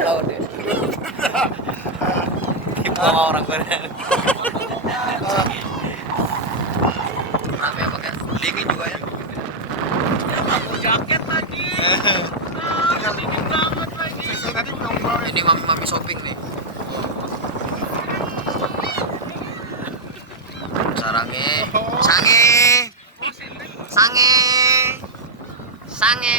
Laut ya. Kita sama orang Korea. Rame apa kan? Dingin juga ya. Aku jaket lagi. Dingin banget lagi. Ini mami shopping nih. Sarange, sange, sange, sange.